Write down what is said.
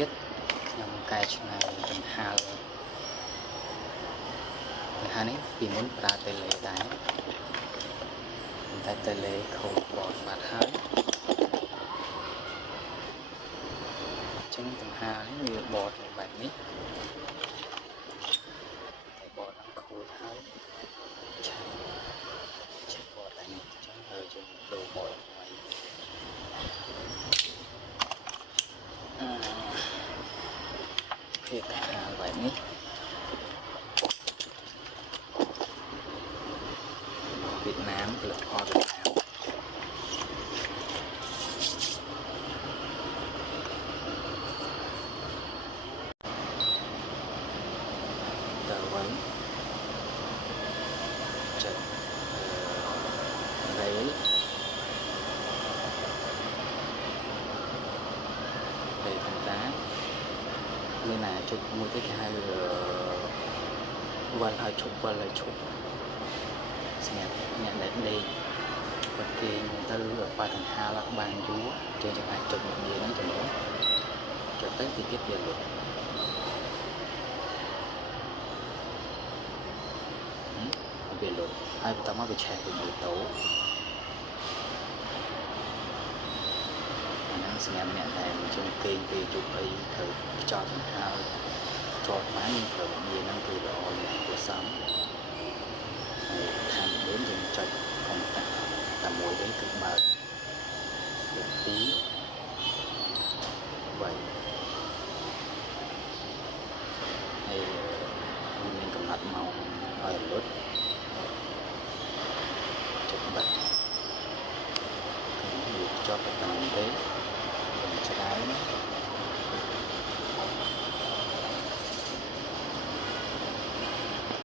ទៀតខ្ញុំកែច្នៃដង្ហើមនេះពីមុនប្រើតេឡេដែរតែតេឡេខូចបតបាត់ហើយចឹងដង្ហើមនេះវាបតបែបនេះតែបតនឹងខូចហើយឆាបតតែនេះចឹងហើយយើងដូរបតថ្មីភាពដង្ហើមបែបនេះវៀតណាមផលិតផលវៀតណាមតើវិញចិត្តរ៉េលធម្មតាមានណាជុកមួយទៀតគេហៅវល់ឲ្យឈប់វល់ឲ្យឈប់ស្ងាត់អ្នកដែលដេកគាត់គេទៅបាត់ដង្ហើមបានយូរគេจะអាចចុចមួយនេះហ្នឹងចំណុចចុចទៅទីទៀតវាលុបវាលុបហើយបន្តមកវាឆេះវិញទៅហ្នឹងសម្រាប់អ្នកដែលជុំពេងពេលជុំអីត្រូវខ្ចប់ដង្ហើមជាប់បានយើងត្រូវវាហ្នឹងគឺល្អណាស់វាសំហើយខាង4យើងចុចកុំតែមួយវិញគឺបើកទី2វិញហើយមានកំណត់ម៉ោងឲ្យរលត់ចុចបិទវាជាប់ទៅតាមទេ